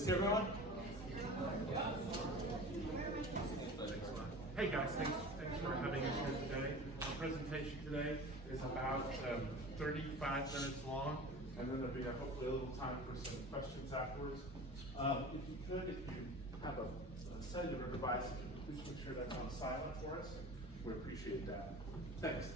see everyone? Hey guys, thanks for having us here today. Our presentation today is about 35 minutes long, and then there'll be hopefully a little time for some questions afterwards. If you have a cellular device, please make sure that's on silent for us. We appreciate that. Thanks.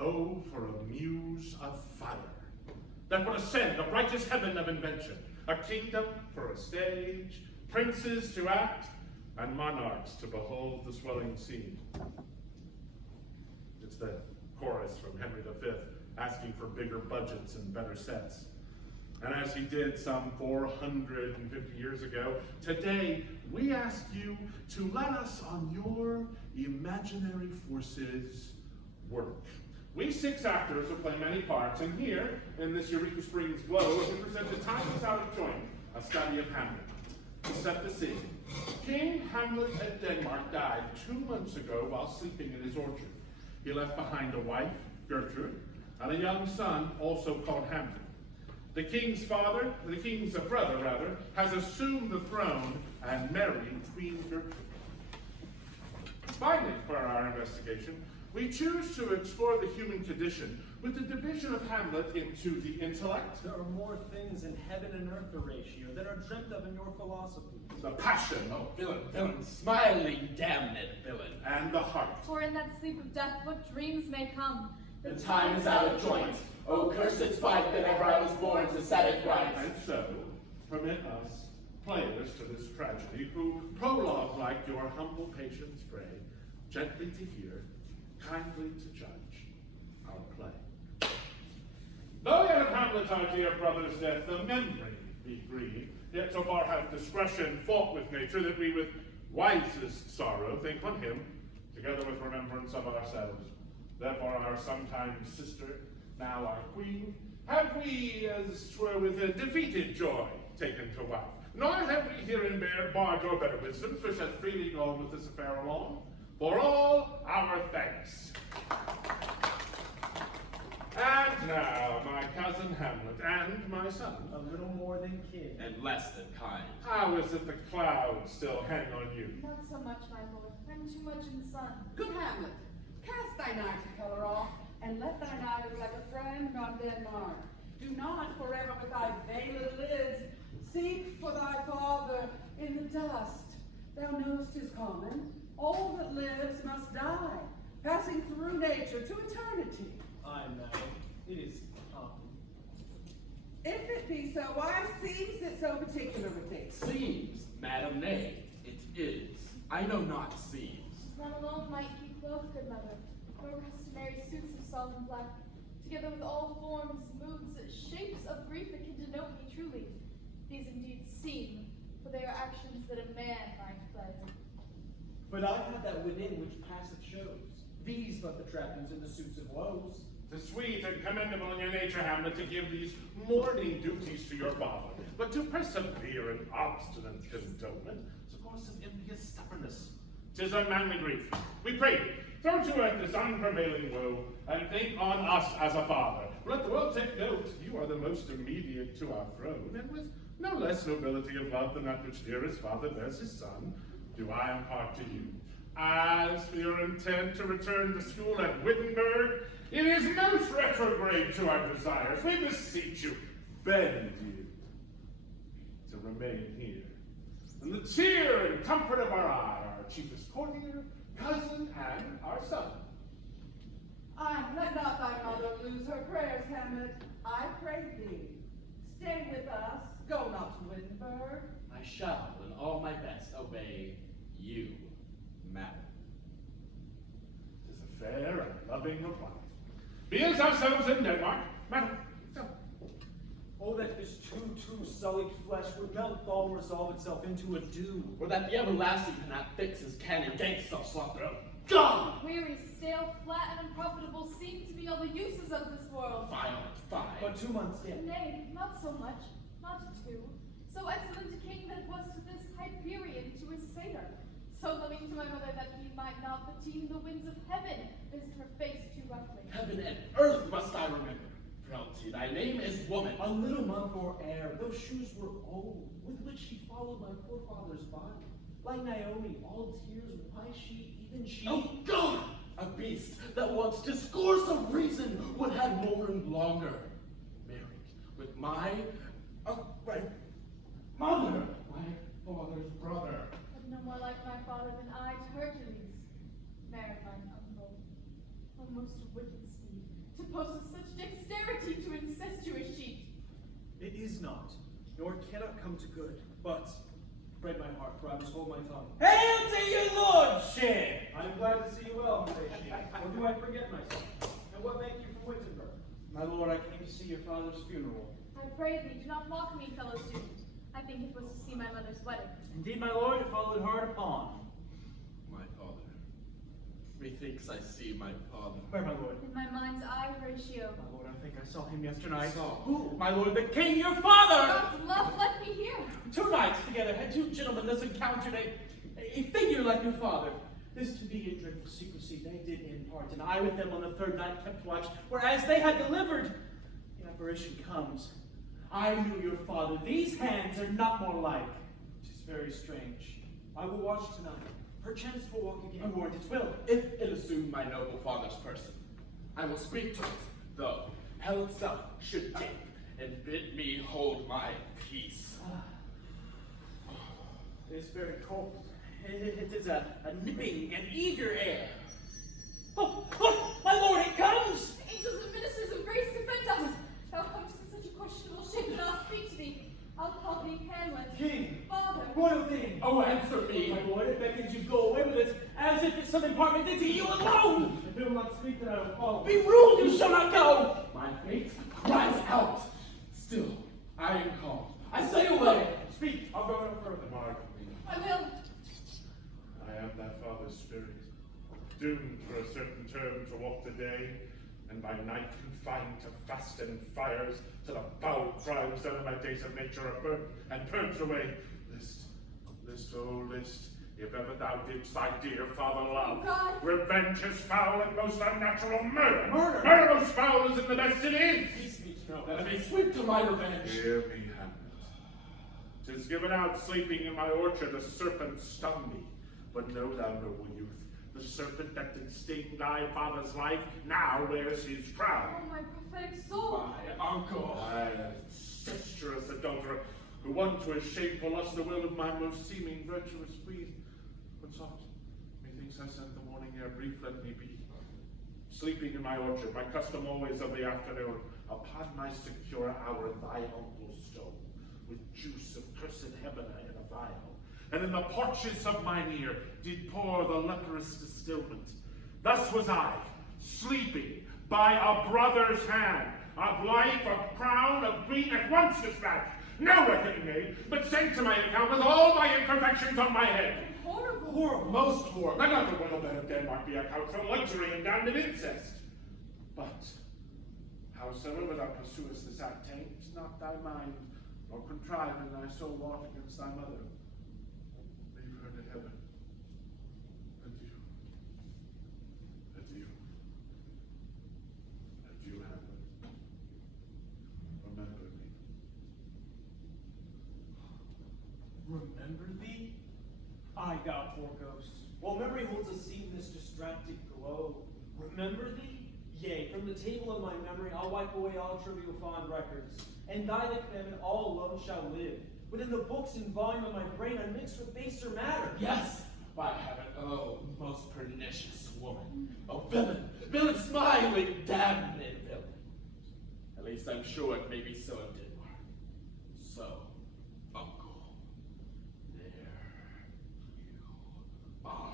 Oh, for a muse of fire that would ascend the brightest heaven of invention, a kingdom for a stage, princes to act, and monarchs to behold the swelling scene. It's the chorus from Henry V asking for bigger budgets and better sets. And as he did some 450 years ago, today we ask you to let us on your imaginary forces work. We 6 actors will play many parts, and here, in this Eureka Springs Glow, we present The Time is Out of Joint, a study of Hamlet. To set the scene, King Hamlet of Denmark died 2 months ago while sleeping in his orchard. He left behind a wife, Gertrude, and a young son, also called Hamlet. The king's brother, has assumed the throne and married Queen Gertrude. Finally, for our investigation, we choose to explore the human condition with the division of Hamlet into the intellect. There are more things in heaven and earth, Horatio, than are dreamt of in your philosophy. The passion. Oh, villain, smiling, damned villain. And the heart. For in that sleep of death, what dreams may come. The time is out of joint. Oh, cursed spite that ever I was born to set it right. And so, permit us, players to this tragedy, who prologue like your humble patience pray, gently to hear, kindly to judge our play. Though yet of Hamlet our dear brother's death, the memory be grieved, yet so far hath discretion fought with nature, that we with wisest sorrow think on him, together with remembrance of ourselves. Therefore our sometime sister, now our queen, have we, as 'twere with a defeated joy, taken to wife. Nor have we herein barred your better wisdoms, which hath freely gone with this affair along. For all our thanks. And now, my cousin Hamlet and my son. A little more than kin. And less than kind. How is it the clouds still hang on you? Not so much, my lord. I'm too much in the sun. Good Hamlet, cast thine eye to color off, and let thine eye look like a friend on Denmark. Do not forever with thy veiled lids seek for thy father in the dust. Thou knowest is common. All that lives must die, passing through nature to eternity. Aye, madam, it is common. If it be so, why seems it so particular with thee? Seems, madam, nay, it is. I know not seems. None alone might keep clothed, good mother, nor customary suits of solemn black, together with all forms, moods, shapes of grief that can denote me truly. These indeed seem, for they are actions that a man might play. But I have that within which passage shows. These but the trappings and the suits of woes. 'Tis sweet and commendable in your nature, Hamlet, to give these mourning duties to your father, but to persevere in obstinate condonement is a course of impious stubbornness. 'Tis unmanly grief. We pray you, throw to earth this unprevailing woe, and think on us as a father. Let the world take note, you are the most immediate to our throne, and with no less nobility of love than that which dearest father bears his son, do I impart to you. As for your intent to return to school at Wittenberg, it is most retrograde to our desires. We beseech you, beg you, to remain here. And the cheer and comfort of our eye, our chiefest courtier, cousin, and our son. Let not thy mother lose her prayers, Hamlet. I pray thee. Stay with us. Go not to Wittenberg. I shall, in all my best, obey you, madam. 'Tis a fair and loving reply. Be as ourselves in Denmark, madam. So. Oh, that this too sullied flesh would melt, thaw, and resolve itself into a dew. Or that the everlasting cannot fix his cannon gangsta slaughter. Gone! Weary, stale, flat, and unprofitable seem to me all the uses of this world. Violent, fine. But 2 months yet. Nay, not so much, not 2. So excellent a king that was to this Hyperion to his satyr. So loving to my mother that he might not but teem the winds of heaven visit her face too roughly. Heaven and earth must I remember. Frailty, thy name is woman. A little month or ere, those shoes were old, with which he followed my poor father's body. Like Naomi, all tears, why she, even she. Oh God! A beast that once discourse of reason would have mourned longer. Married with my mother, my father's brother. But no more like my father than I to Hercules. Married mine uncle. O most wicked speed, to possess such dexterity to incestuous cheat. It is not, nor cannot come to good, but break my heart, for I must hold my tongue. Hail to your lordship! I am glad to see you well, Miss or do I forget myself? And what make you from Wittenberg? My lord, I came to see your father's funeral. I pray thee, do not mock me, fellow student. I think it was to see my mother's wedding. Indeed, my lord, it followed hard upon. My father. Methinks I see my father. Where, my lord? In my mind's eye, Horatio. My lord, I think I saw him yesternight. Saw who? My lord, the king, your father! God's love, let me hear. 2 nights together had 2 gentlemen thus encountered a figure like your father. This to be in dreadful secrecy they did impart, and I with them on the 3rd night kept watch, whereas they had delivered. The apparition comes. I knew your father. These hands are not more like. 'Tis very strange. I will watch tonight. Perchance we'll walk I again. warrant it will. If it assume my noble father's person, I will speak to it, though hell itself should gape and bid me hold my peace. It is very cold. It is a nipping and eager air. Oh, my lord, it comes! Angels and ministers of grace defend us. Thou comest in such a questionable shape that I'll speak to thee. I'll call thee Hamlet. King, Father. royal king. Oh, answer me! My lord, it beckons you go away with it, as if it's some impartment to you alone! If it will not speak, then I will follow. Be ruled, you shall not go! My fate cries out. Still, I am calm. I say away. Speak, I'll go no further. Mark, I will. I am thy father's spirit, doomed for a certain term to walk the day, and by night confined to fast and fires, till the foul crimes done in my days of nature are burnt and purged away. List, oh list, if ever thou didst thy dear father love. Oh, God. Revenge is foul and most unnatural murder. Murder? Murder most foul is in the best it is. Peace be to know. Let me sweep to my revenge. Hear me, Hamlet. 'Tis given out sleeping in my orchard, a serpent stung me. But know thou, noble youth, the serpent that did sting thy father's life now wears his Oh, crown. my prophetic soul. My uncle. I, incestuous adulterer, who won to his shameful lust the will of my most seeming virtuous queen. But soft, methinks I sent the morning air brief, let me be. Sleeping in my orchard, my custom always of the afternoon, upon my secure hour thy uncle stole, with juice of cursed Hebena in a vial, and in the porches of mine ear did pour the leprous distilment. Thus was I, sleeping by a brother's hand, of life, of crown, of green, at once dispatched, no reckoning made, but sent to my account with all my imperfections on my head. Horrible. Horrible, most horrible. Let not the well bed of Denmark be a couch for luxury and damned incest. But, howsoever thou pursuest this act, taint not thy mind, nor contrive in thy soul aught against thy mother. Leave her to heaven. Adieu. Adieu. Adieu, Hamlet. Remember me. Remember thee? I, thou poor ghost, while memory holds a seat in this distracted glow. Remember thee? Yea, from the table of my memory I'll wipe away all trivial fond records, and thy the commandment all alone shall live. Within the books and volume of my brain unmixed with baser matter. Yes, by heaven, oh, most pernicious woman. Oh, villain, villain smiling, damned villain. At least I'm sure it may be so in Denmark. So, uncle, there you are.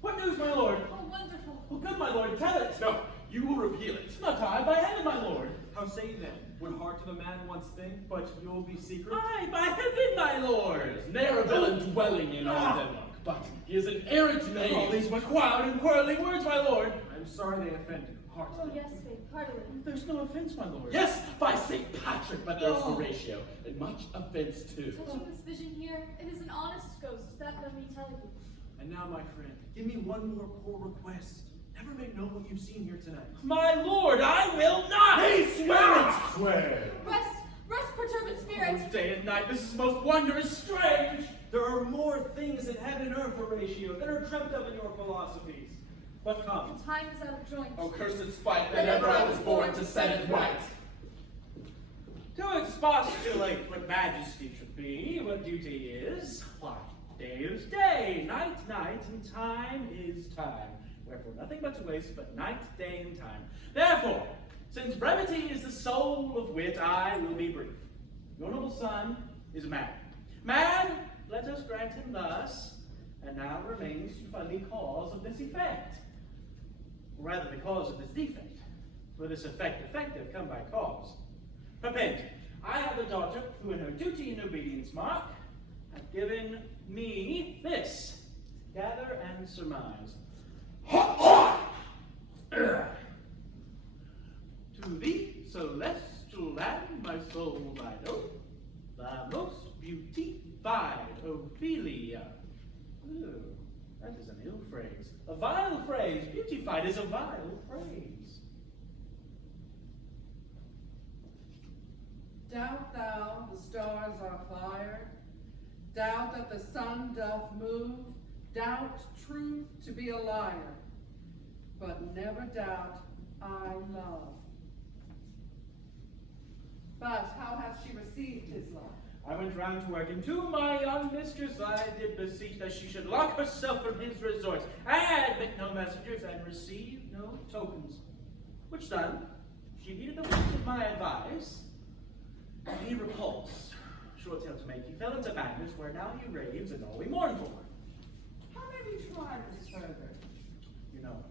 What news, my lord? Oh, wonderful. Well, good, my lord, tell it. No, you will reveal it. Not I, by heaven, my lord. How say you then? Would heart a man once think, but you'll be secret? Aye, by heaven, my lord! Ne'er a villain dwelling in all Denmark, but he is an errant knave. All these were wild and quarreling words, my lord. I'm sorry they offended you. Oh, Heartily. yes, faith, heartily. There's no offense, my lord. Yes, by St. Patrick, but there's Oh. Horatio, and much offense too. Touching this vision here, it is an honest ghost, that let me tell you. And now, my friend, give me one more poor request. Never make known what you've seen here tonight. My lord, I will not! Nay, swear it! Swear. Rest, perturbed Oh, spirit. day and night, this is most wondrous strange. There are more things in heaven and earth, Horatio, than are dreamt of in your philosophies. But come. The time is out of joint. Oh, cursed spite, that ever I was born to set it right. To expostulate what majesty should be, what duty is, why, day is day, night, night, and time is time. Wherefore nothing but to waste, but night, day, and time. Therefore, since brevity is the soul of wit, I will be brief. Your noble son is mad. Mad, let us grant him thus, and now remains to find the cause of this effect. Or rather, the cause of this defect. For this effect effective come by cause. Repent, I have a daughter who in her duty and obedience mark hath given me this. Gather and surmise. To thee, celestial land, my soul idol, the most beautified Ophelia. Ooh, that is an ill phrase. A vile phrase. Beautified is a vile phrase. Doubt thou the stars are fire? Doubt that the sun doth move? Doubt truth to be a liar? But never doubt I love. But how hath she received his love? I went round to work, and to my young mistress I did beseech that she should lock herself from his resorts, and admit no messengers, and receive no tokens. Which done, she heeded the words of my advice, and he repulsed. Short tale to make, he fell into madness, where now he raves, and all we mourn for. How may we try this further? You know,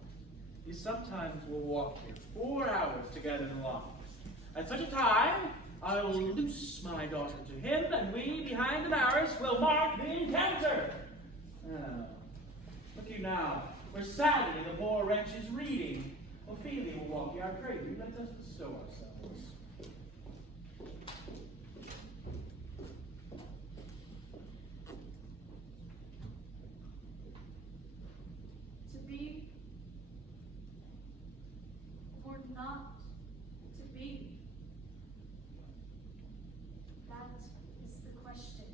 he sometimes will walk here 4 hours together in the lawn. At such a time, I will loose my daughter to him, and we, behind the barriers, will mark the encounter. Ah, look you now, we're sadly the poor wretch is reading. Ophelia will walk here, I pray you, let us bestow ourselves. To be or not to be? That is the question.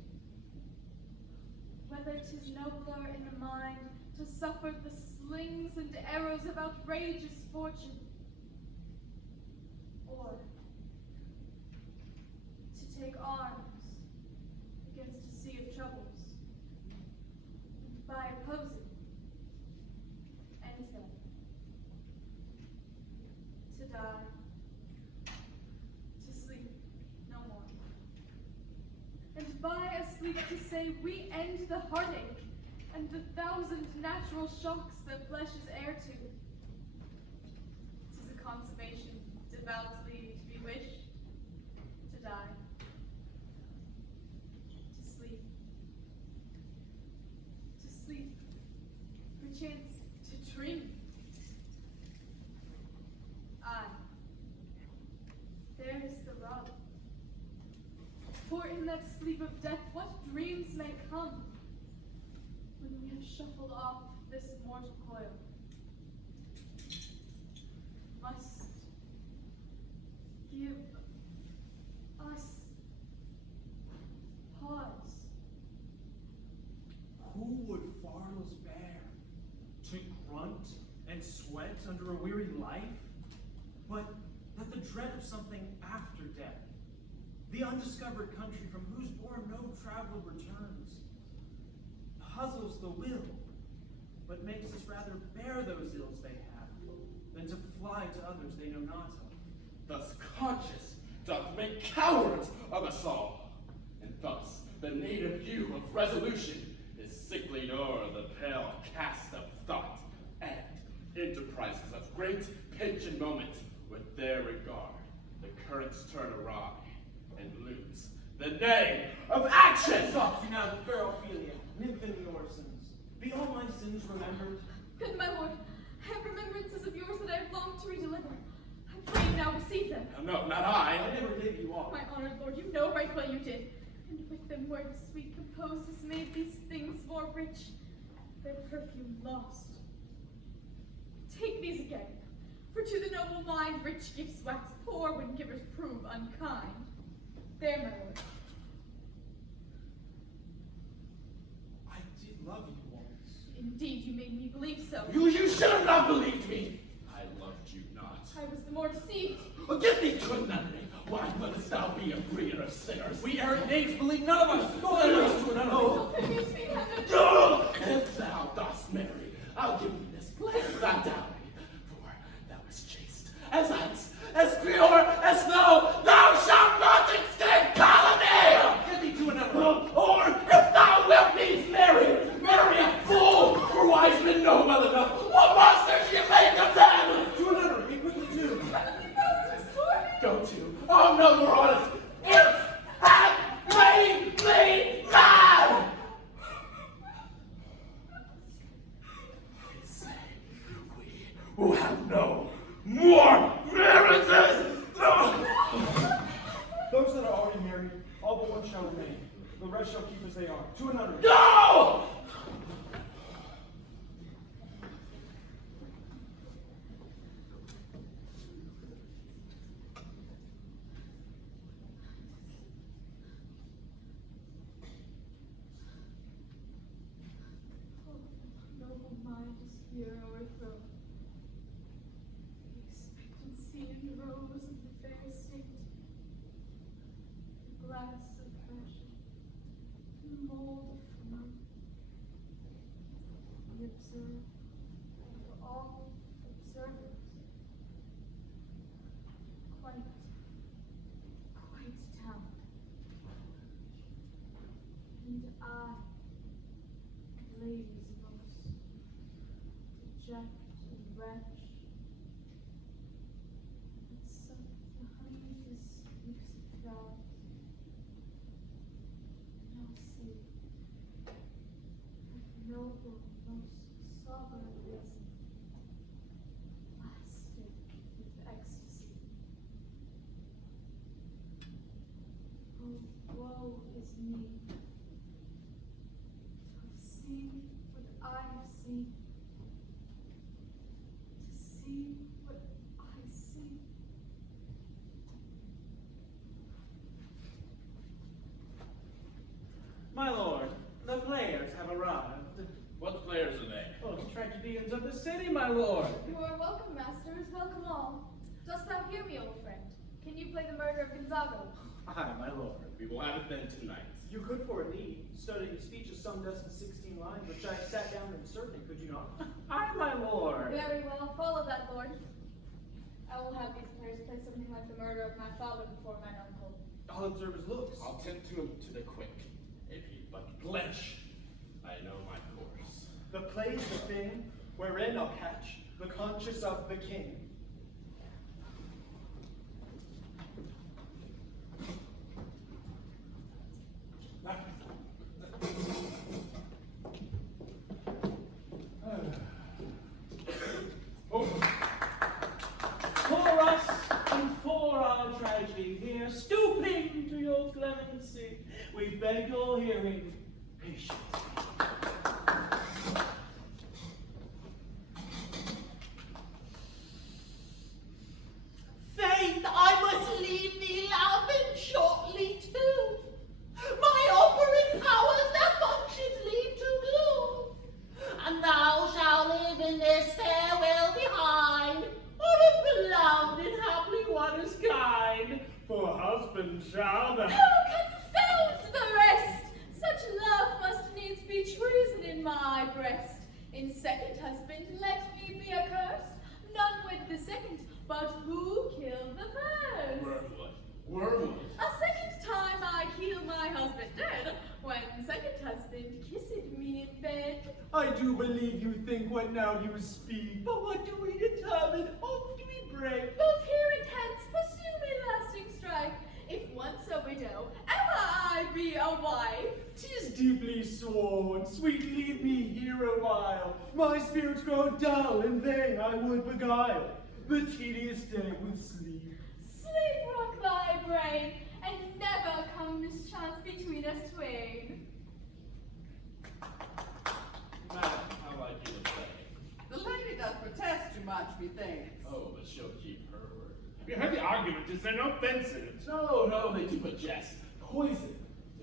Whether 'tis nobler in the mind to suffer the slings and arrows of outrageous fortune, or to take arms against a sea of troubles, and by opposing, end them, to die, to sleep no more, and by a sleep to say we end the heartache and the thousand natural shocks that flesh is heir to. 'Tis a consummation devoutly to be wished, to die, to sleep, perchance to dream. Aye, there is the rub. For in that sleep of death, what dreams may come when we have shuffled off this mortal coil? Must give us pause. Who would Farless bear? To grunt and sweat under a weary life? But that the dread of something after death, the undiscovered country from whose bourne no traveler returns, puzzles the will, but makes us rather bear those ills they have, than to fly to others they know not of. Thus conscience doth make cowards of us all, and thus the native hue of resolution is sicklied o'er the pale cast of thought, and enterprises of great pinch and moment with their regard the currents turn awry, and lose the name of action. Stop you now, fair Ophelia, nymph in your sins. Be all my sins remembered? Good my lord, I have remembrances of yours that I have longed to redeliver. I pray you now receive them. No, not I. I never gave you all. My honored lord, you know right well you did. And with them where the sweet compose has made these things more rich, their perfume lost. Take these again, for to the noble mind rich gifts wax poor when givers prove unkind. There, my lord. I did love you once. Indeed, you made me believe so. You should have not believed me. I loved you not. I was the more deceived. Well, get thee to a nunnery. Why wouldst thou be a breeder of sinners? We errant knaves believe none of us. Go let us to another. Oh, permit me, heaven. Go! If thou dost marry, I'll give thee this place thy dowry. For thou is chaste as ice, as pure as snow. Thou shalt not escape calumny! Get thee to another. Or if thou wilt needs marry, marry a fool, for wise men know well enough what monsters you make of them! To another. Be quickly to. Heavenly powers, restore me. Go to, oh no more honest, it hath made me mad! I say, we who have no more marriages! Those that are already married, all but one shall remain. The rest shall keep as they are. To another. No! Noble mind is here o'erthrown. The expectancy and rose of the fair state. The glass of passion, the mold of fun. We observe, of all observers. Quite town. And I, ladies most, deject and wretch, and suck the honeyous leaves of flowers, and I'll see that noble, most sovereign reason, blasted with ecstasy. Oh, woe is me! To have seen what I have seen, to see what I see. My lord, the players have arrived. What players are they? Oh, the tragedians of the city, my lord. You are welcome, masters, welcome all. Dost thou hear me, old friend? Can you play the murder of Gonzago? Aye, my lord. We will have it then tonight. You could for a lead. Studying speech is some dozen 16 lines, which I sat down and inserted, could you not? Aye, my lord. Very well, follow that, lord. I will have these players play something like the murder of my father before mine uncle. I'll observe his looks. I'll tend to him to the quick. If he but blench, I know my course. The play's the thing wherein I'll catch the conscience of the king. For us and for our tragedy here, stooping to your clemency, we beg your hearing patiently. Faith, I must leave thee, love, and shortly too. My operant powers their functions leave to do. And thou shalt live in this farewell behind, or a beloved and happily one is kind. For husband shall the Oh, confound the rest! Such love must needs be treason in my breast. In second husband, let me be accursed. None wed the second, but who killed the first? Wormwood. Wormwood. A second time I heal my husband dead, when second husband kissed me in bed. I do believe you think what now you speak. But what do we determine? Off do we break? Both here and hence pursue me lasting strife. If one once a widow, ever I be a wife. 'Tis deeply sworn, sweet, leave me here a while. My spirits grow dull, and vain I would beguile the tedious day with sleep. Sleep rock thy brain, and never come mischance between us twain. Madam, how like you to play? The lady doth protest too much, methinks. Oh, but she'll keep her word. Have you heard the argument? Is there no offense in it? No, they do but jest. Poison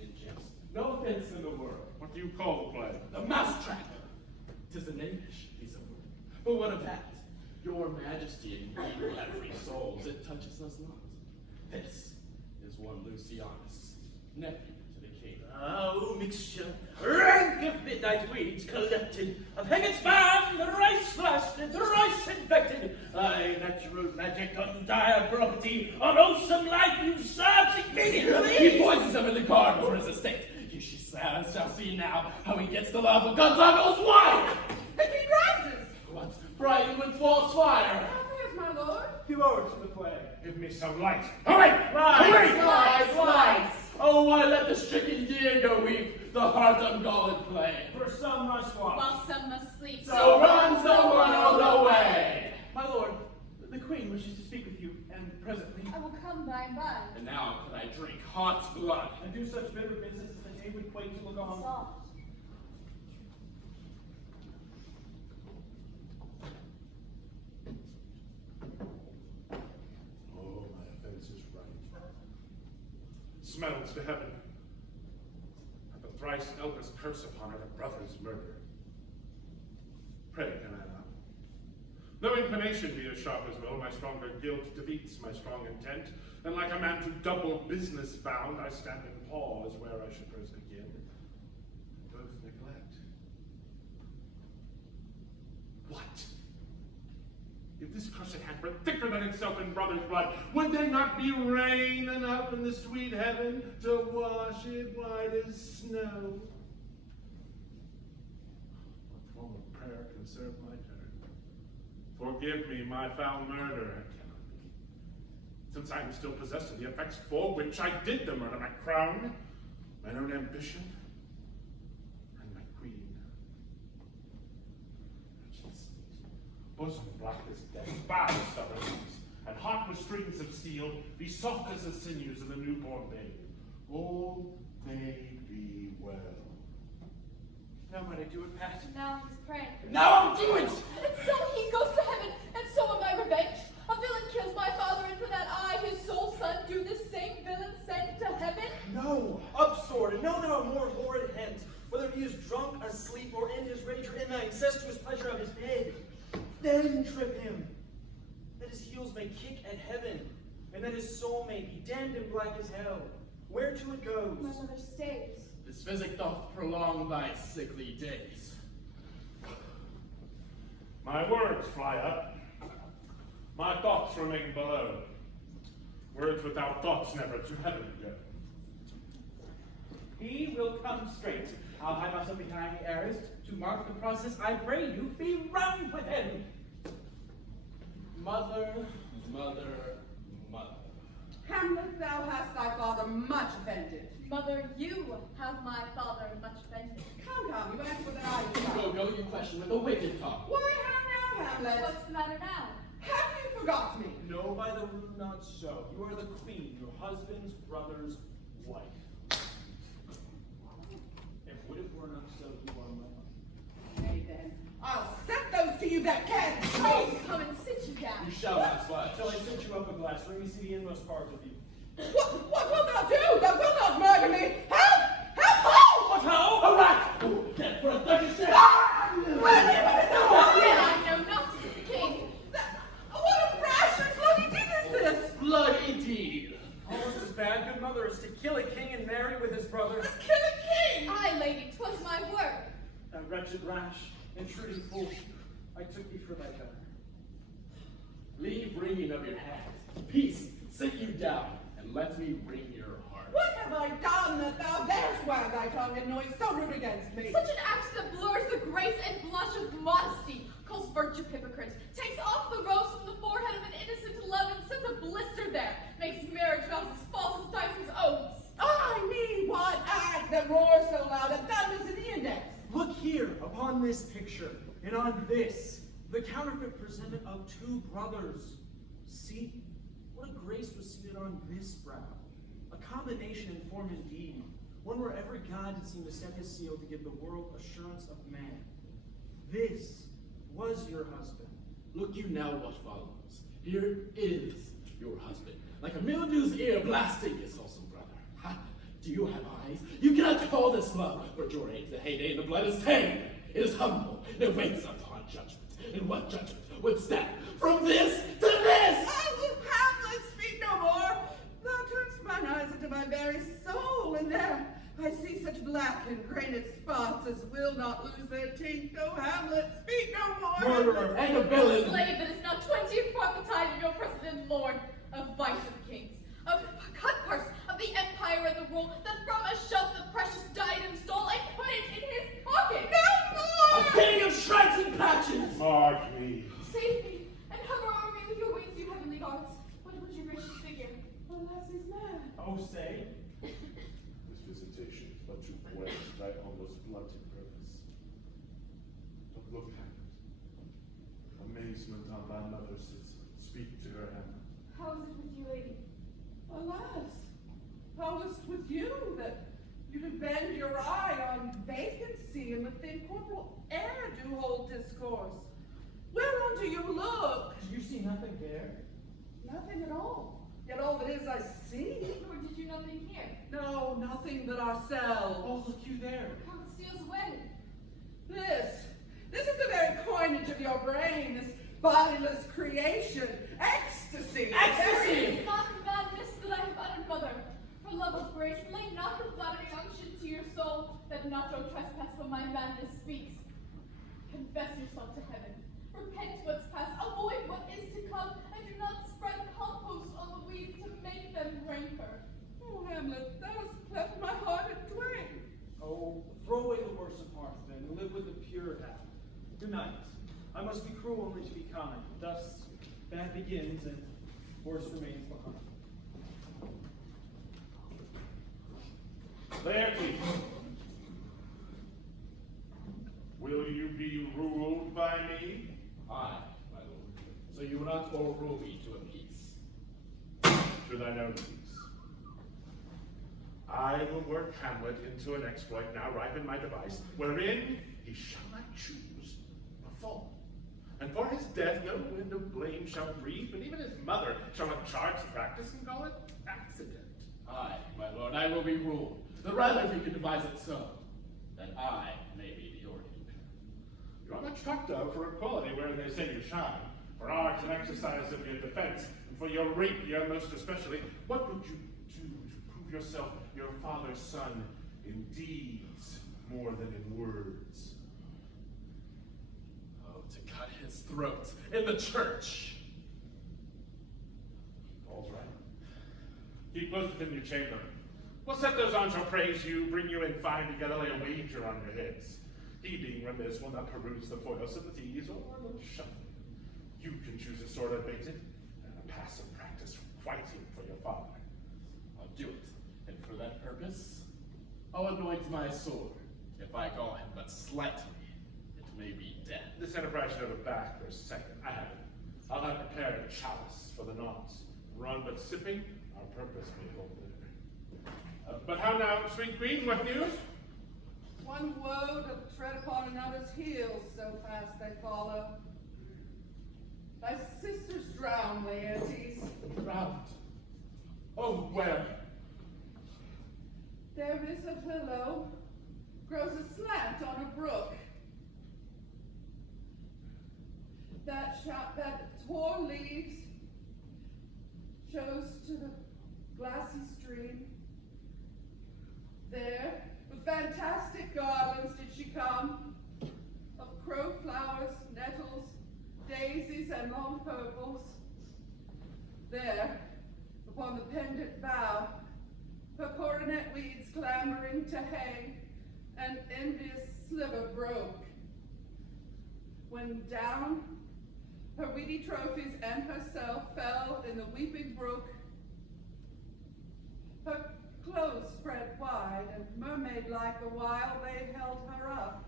in jest. No offense in the world. What do you call the play? The Mousetrap. 'Tis an English piece of work. But what of that? Your Majesty and we who have free souls, it touches us not. This is one Lucianus, nephew to the king. Oh, mixture, rank of midnight weeds collected, of hangers bound, thrice blasted, thrice infected. Thy natural magic on dire property, on wholesome life usurps immediately. He poisons him in the garden for his estate. You shall see now how he gets the love of Gonzago's wife. The king rises! What? Brighten with false fire. Here's my lord. Give over to the play. Give me some light. Hurry! Lights, Lights. Oh, why let the stricken Diego weep, the heart ungalled play. For some must watch. While some must sleep. So runs the world away. My lord, the queen wishes to speak with you, and presently. I will come by and by. And now could I drink hot blood. And do such bitter business as the day would quake to look on. Soft. Oh, my offense is right. Smells to heaven. At the thrice eldest curse upon her brother's murder. Pray, can I not? No inclination be as sharp as will, my stronger guilt defeats my strong intent, and like a man to double business bound, I stand in pause where I should first begin. Both neglect. What? If this cursed hand were thicker than itself in brother's blood, would there not be rain enough in the sweet heaven to wash it white as snow? What form of prayer can serve my turn? Forgive me my foul murder, it cannot be. Since I am still possessed of the effects for which I did the murder, my crown, mine own ambition, and my queen. Bosom black as death, bad as stubbornness, and heart with strings of steel, be soft as the sinews of the newborn babe. All may be well. Now might I do it, Pat? Now he's praying. Now do it! And so he goes to heaven, and so am I revenged. A villain kills my father, and for that I, his sole son, do this same villain send to heaven? No, up sword, and know thou a more horrid hint, whether he is drunk, asleep, or in his rage, or in the incestuous pleasure of his bed. Then trip him, that his heels may kick at heaven, and that his soul may be damned and black as hell. Whereto it goes. My mother stays. This physic doth prolong thy sickly days. My words fly up. My thoughts remain below. Words without thoughts never to heaven go. He will come straight. I'll hide myself behind the arras. To mark the process, I pray you, be run with him. Mother, mother, mother. Hamlet, thou hast thy father much offended. Mother, you have my father much offended. Come, you answer that I will. Go, you question with a wicked tongue. Why, how now, Hamlet? What's the matter now? Have you forgot me? No, by the root, not so. You are the queen, your husband's brother's wife. And would it were not so, you are my mother. Nay then, I'll set those to you that can. Oh, come and sit you down. You shall not sludge. Shall I set you up a glass? Let me see the inmost part of you. What wilt thou do? Thou wilt not murder me. Help! Help! What how? A rat! Oh, dead for a thuggish death! I know not to the king. What a rash and bloody deed is this? Bloody deed. Almost as bad, good mother, as to kill a king and marry with his brother. Let's kill a king! Aye, lady, 'twas my work. That wretched rash, intruding fool, I took thee for thy better. Leave wringing of your hands. Peace, sit you down, and let me wring your heart. What have I done that thou darest wag thy tongue in noise so rude against me? Such an act that blurs the grace and blush of modesty, calls virtue hypocrite, takes off the rose from the forehead of an innocent love and sets a blister there, makes marriage vows as false as Dyson's oaths. Ay me, what act that roars so loud and thunders in the index? Look here upon this picture, and on this, the counterfeit presentment of two brothers. See, what a grace was seated on this brow. A combination in form indeed, one where every god did seem to set his seal to give the world assurance of man. This was your husband. Look you now what follows. Here is your husband, like a mildew's ear blasting his wholesome brother. Ha! Do you have eyes? You cannot call this love, for your age the heyday in the blood is tame. It is humble, and it waits upon judgment. And what judgment would step from this to this? Oh, Hamlet, speak no more. Thou turnest mine eyes into my very soul, and there I see such black and grained spots as will not lose their tint. Oh, Hamlet, speak no more. Murderer And a villain! Slave that is now 20th part the tide of your president lord, of vice of kings, of cut parts of the empire and the rule, that from a shelf the precious diadem stole and put it in his pocket. No more! A king of shreds and patches! Mark me. Save me, and hover over me with your wings, you heavenly gods. What would your gracious figure? Alas, he's mad. Oh, say, This visitation is but to quench thy almost blunted purpose. But look, Hamlet. Amazement on thy mother's lips. Speak to her, Hamlet. How is it with you, lady? Alas, how is 'twith you that you do bend your eye on vacancy, and within corporal air do hold discourse? Whereon do you look? did you see nothing there? Nothing at all. Yet all that is I see. Nor did you nothing here? No, nothing but ourselves. Oh, look you there. How it steals away? This is the very coinage of your brain, this bodiless creation. Ecstasy! Ecstasy! It is not madness that I have uttered, mother. For love of grace, lay not the flattering unction to your soul, that not your trespass but my madness speaks. Confess yourself to heaven. Repent what's past, avoid what is to come, and do not spread compost on the weeds to make them ranker. Oh, Hamlet, thou hast cleft my heart in twain. Oh, throw away the worst of heart, then, and live with the pure half. Good night. I must be cruel only to be kind. Thus, bad begins, and worse remains behind. Laertes, will you be ruled by me? Aye, my lord. So you will not overrule me to a peace. To thine own peace. I will work Hamlet into an exploit now ripe in my device, wherein he shall not choose but fall. And for his death no wind of blame shall breathe, but even his mother shall not charge the practice and call it accident. Aye, my lord, I will be ruled. The rather if you can devise it so, that I may be the organ. You are much talked of for equality wherein they say you shine, for art and exercise of your defense, and for your rapier most especially. What would you do to prove yourself your father's son in deeds more than in words? Oh, to cut his throat in the church. All's right. Keep close within your chamber. We'll set those on shall praise you, bring you in fine together, lay a wager on your heads. He being remiss will not peruse the foils of the thieves or a little shuffling. You can choose a sword unbaited, and a passive practice fighting for your father. I'll do it. And for that purpose, I'll anoint my sword. If I call him but slightly, it may be death. This enterprise should have a back for a second. I have it. I'll have prepared a chalice for the nonce. Run but sipping, our purpose may hold there. But how now, sweet queen, what news? One woe to tread upon another's heels, so fast they follow. Thy sister's drowned, Laertes. Drowned. Oh, where? There is a willow, grows aslant on a brook. That tore leaves shows to the glassy stream. There, with fantastic garlands did she come, of crow flowers, nettles, daisies, and long purples. There, upon the pendant bough, her coronet weeds clambering to hang, an envious sliver broke. When down her weedy trophies and herself fell in the weeping brook, her clothes spread wide and mermaid-like a while they held her up,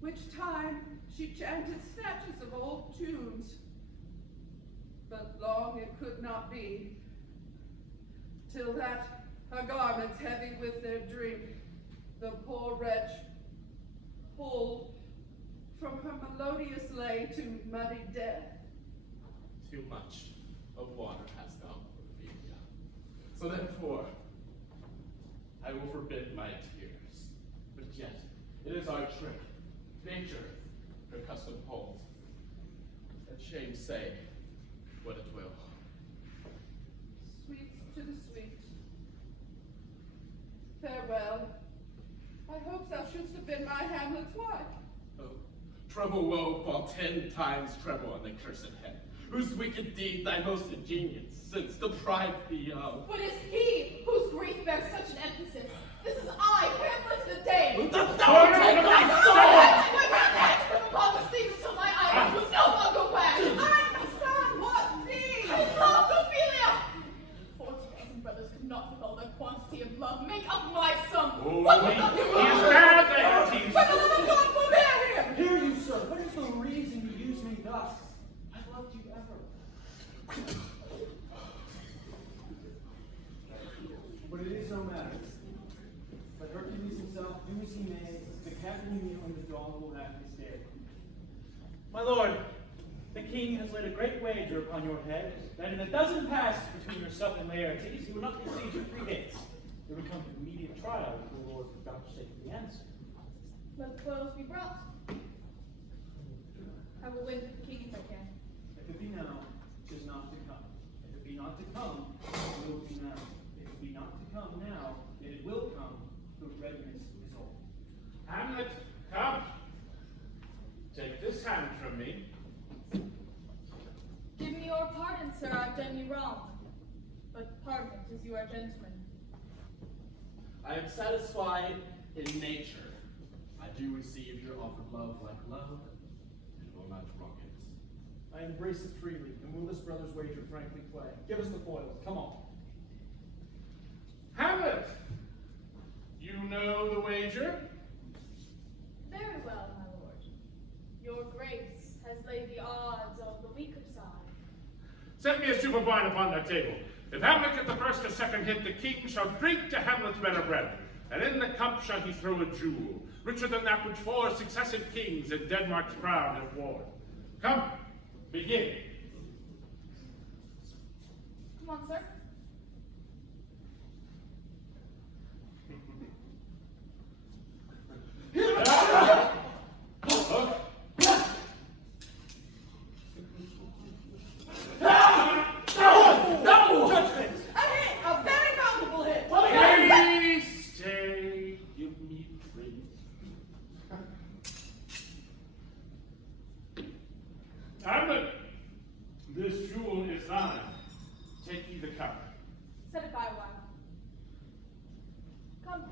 which time she chanted snatches of old tunes, but long it could not be, till that her garments heavy with their drink, the poor wretch pulled from her melodious lay to muddy death. Too much of water has gone over Ophelia. So therefore, I will forbid my tears. But yet, it is our trick. Nature, her custom holds. Let shame say what it will. Sweet to the sweet. Farewell. I hope thou shouldst have been my Hamlet's wife. Oh, trouble woe fall 10 times treble on the cursed head, whose wicked deed thy most ingenious since deprived thee of. What is he whose grief bears such an emphasis? This is I, Hamlet the Dane. The devil take thy soul! My hand from upon the sea until my eyes will no longer wag. I must not what thee! I love Ophelia! 40,000 brothers could not with all their quantity of love make up my sum. Oh, What will he not is be mad, Laertes! For the love of God, forbear him! Hear you, sir. What is the reason you use me thus? I loved you ever. But it is no matter. Let Hercules himself do as he may, the captain union on the dawn will have his day. My lord, the king has laid a great wager upon your head, that in a dozen passes between yourself and Laertes, he would not besiege you 3 days. There would come to immediate trial if the lord would vouchsafe the answer. Let the spoils be brought. I will win for the king if I can. If it be now, 'tis not to come. If it be not to come, it will be now. If it be not to come now, yet it will come, the readiness is all. Hamlet, come. Take this hand from me. Give me your pardon, sir, I've done you wrong. But pardon it, as you are gentlemen. I am satisfied in nature. I do receive your offered love like love, and will not wrong it. I embrace it freely, and will this brother's wager frankly play? Give us the foils, come on. Hamlet, you know the wager? Very well, my lord. Your grace has laid the odds on the weaker side. Set me a soup of wine upon that table. If Hamlet get the first or second hit, the king shall drink to Hamlet's better breath, and in the cup shall he throw a jewel, richer than that which 4 successive kings in Denmark's crown have worn. Come, begin. Come on, sir. A hit! A very valuable hit! Stay, give me drink. Hamlet, this jewel is thine. Take ye the cup. Set it by a while. Come.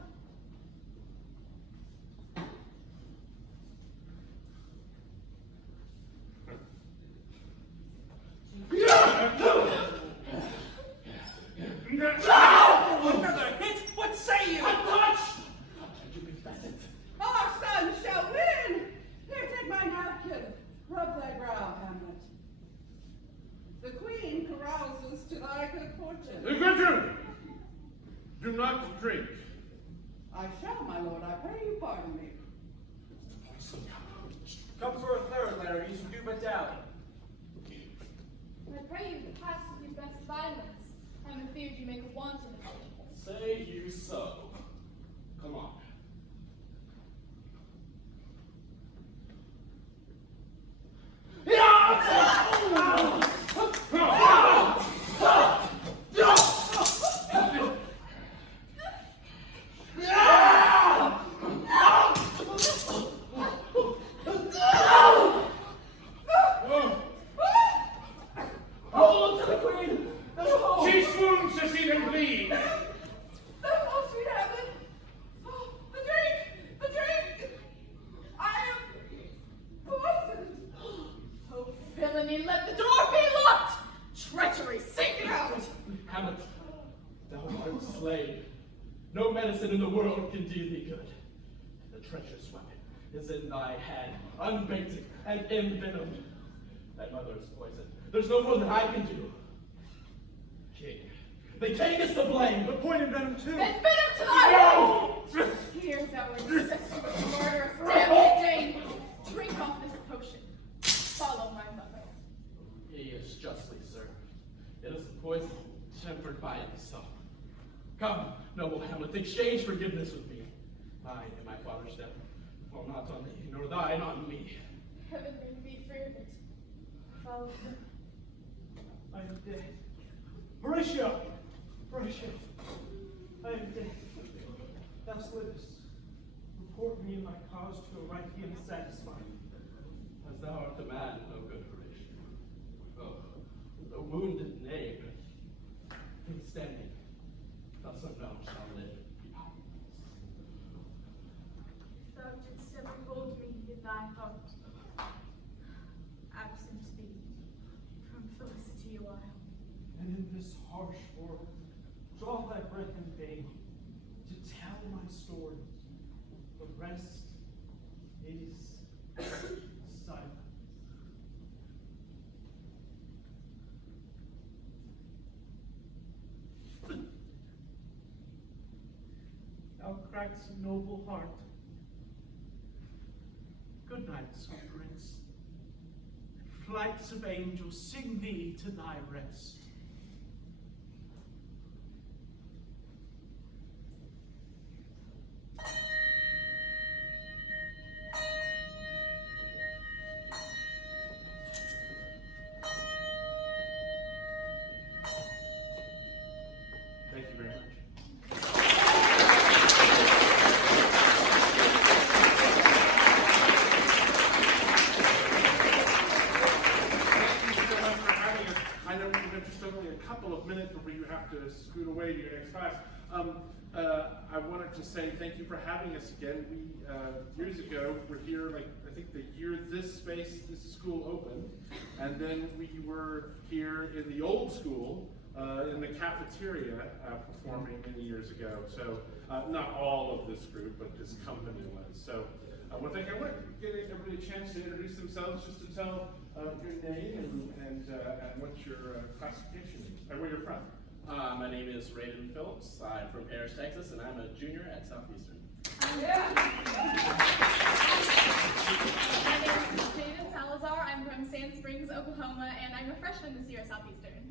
Another hit! What say you? Our son shall win! Here, take my napkin. Rub thy brow, Hamlet. The queen carouses to thy good fortune. Gertrude, do not drink. I shall, my lord. I pray you pardon me. Come for a third, Laertes, and do but doubt. I pray you pass with your best violence. I am afeard you make a wanton of it. Say you so. Come on. She swoons to see them bleed. medicine in the world can do thee good. The treacherous weapon is in thy hand, unbaited and envenomed. Thy mother is poisoned. There's no more that I can do. King. The king is to blame. The point in venom too. Then venom to thy No! Here, thou incestuous murderous, damned Dane! Drink off this potion. Follow my mother. He is justly served. It is a poison tempered by himself. Come, noble Hamlet, exchange forgiveness with me. Mine and my father's death fall not on thee, nor thine on me. Heaven make thee free of it. Follow him. I am dead. Horatio! Horatio! I am dead. Thou livest. Report me and my cause to a right him satisfied. As thou art the man, O good Horatio. Oh, the wounded knave, in standing, thus unknown shall live behind us. Thou didst ever hold me in thy heart, absent thee from felicity a while. And in this harsh world, draw thy breath in vain to tell my story. The rest is silence. Thou cracks a noble heart. Good night, sweet prince. Flights of angels sing thee to thy rest. Thank you very much. I know we have just only a couple of minutes before you have to scoot away to your next class. I wanted to say thank you for having us again. We, years ago, were here, like, I think the year this school opened, and then we were here in the old school, in the cafeteria, performing many years ago. So, not all of this group, but this company was. So, I want to give everybody a chance to introduce themselves, just to tell your name and what your classification is, or where you're from. My name is Raiden Phillips. I'm from Paris, Texas, and I'm a junior at Southeastern. My name is Jaden Salazar. I'm from Sand Springs, Oklahoma, and I'm a freshman this year at Southeastern.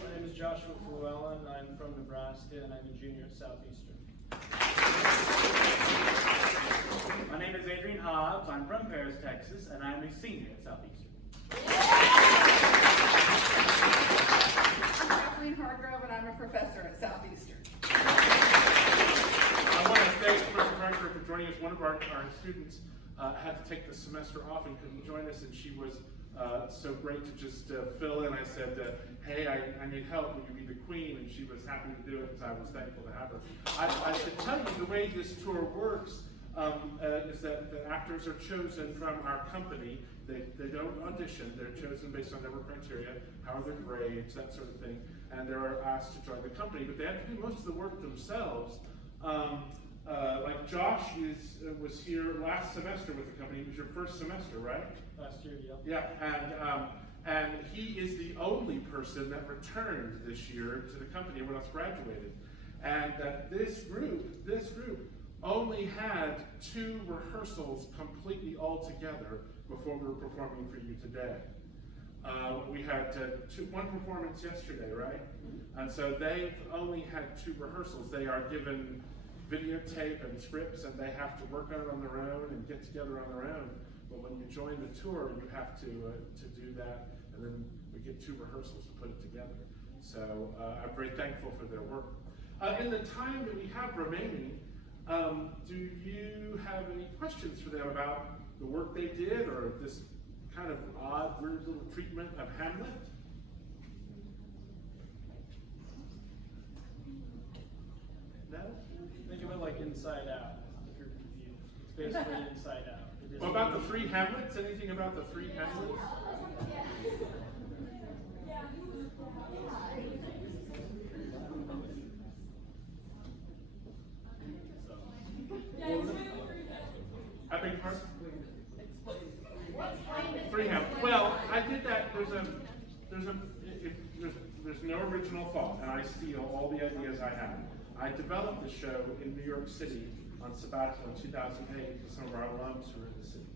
My name is Joshua Llewellyn. I'm from Nebraska, and I'm a junior at Southeastern. My name is Adrian Hobbs. I'm from Paris, Texas, and I'm a senior at Southeastern. I'm Kathleen Hargrove, and I'm a professor at Southeastern. I want to thank Professor Parker for joining us. One of our students had to take the semester off and couldn't join us, and she was so great to just fill in. I said, hey, I need help. Will you be the queen? And she was happy to do it, so I was thankful to have her. I should tell you, the way this tour works is that the actors are chosen from our company. They don't audition. They're chosen based on their criteria, how are their grades, that sort of thing, and they're asked to join the company. But they have to do most of the work themselves. Like Josh was here last semester with the company. It was your first semester, right? Last year, yeah. Yeah, and he is the only person that returned this year to the company. Everyone else graduated, and this group only had 2 rehearsals completely all together before we were performing for you today. We had one performance yesterday, right? And so they've only had 2 rehearsals. They are given videotape and scripts, and they have to work on it on their own and get together on their own. But when you join the tour, you have to do that, and then we get 2 rehearsals to put it together. So I'm very thankful for their work. In the time that we have remaining, do you have any questions for them about the work they did, or this kind of odd, weird little treatment of Hamlet? No? Think of it like Inside Out, if you're confused. It's basically Inside Out. What about the 3 Hamlets? Anything about the 3 Hamlets? I developed the show in New York City on sabbatical in 2008 with some of our alums who were in the city.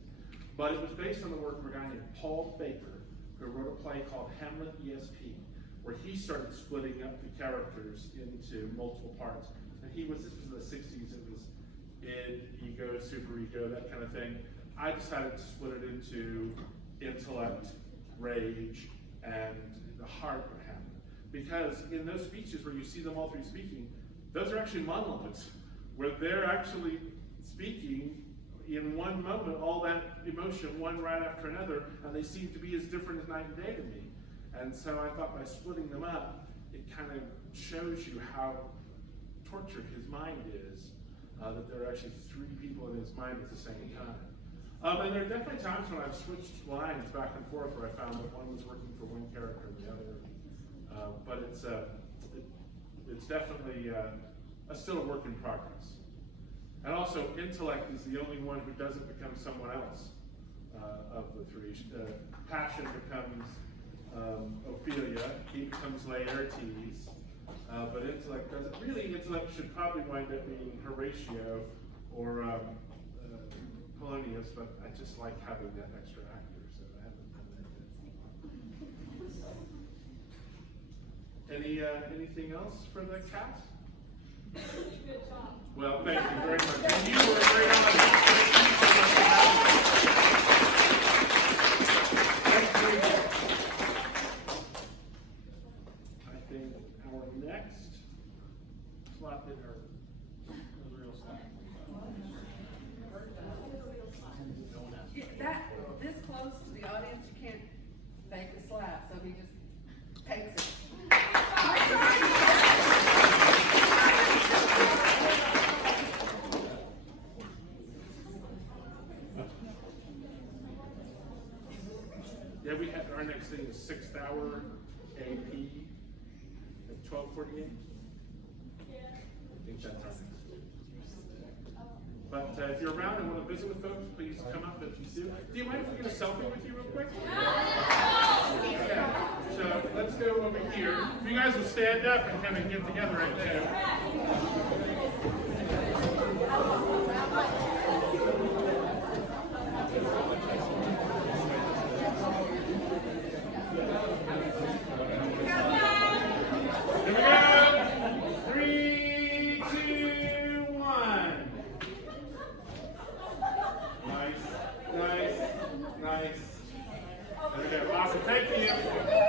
But it was based on the work of a guy named Paul Baker, who wrote a play called Hamlet ESP, where he started splitting up the characters into multiple parts. And this was in the 60s, it was id, ego, superego, that kind of thing. I decided to split it into intellect, rage, and the heart of Hamlet. Because in those speeches where you see them all three speaking, those are actually monologues, where they're actually speaking in one moment, all that emotion, one right after another, and they seem to be as different as night and day to me. And so I thought by splitting them up, it kind of shows you how tortured his mind is, that there are actually three people in his mind at the same time. And there are definitely times when I've switched lines back and forth where I found that one was working for one character and the other. But it's definitely still a work in progress. And also, intellect is the only one who doesn't become someone else of the three. Passion becomes Ophelia, he becomes Laertes, but intellect doesn't. Really, intellect should probably wind up being Horatio or Polonius, but I just like having that extra actor, so I haven't done that yet. Anything else for the cast? Good job. Well, thank you very much. And you were a great audience. I think our next slot in our real slot. This close to the audience, you can't fake a slap, so he just takes it. Yeah, we had our next thing is 6th hour AP at 12:48. Yeah. I think that's our next thing. But if you're around and want to visit with folks, please come up if you do. Do you mind if we get a selfie with you real quick? Yeah. So let's go over here. If you guys will stand up and kind of get together right there. Here we go. 3, 2, 1. Nice. There we go. Awesome. Thank you.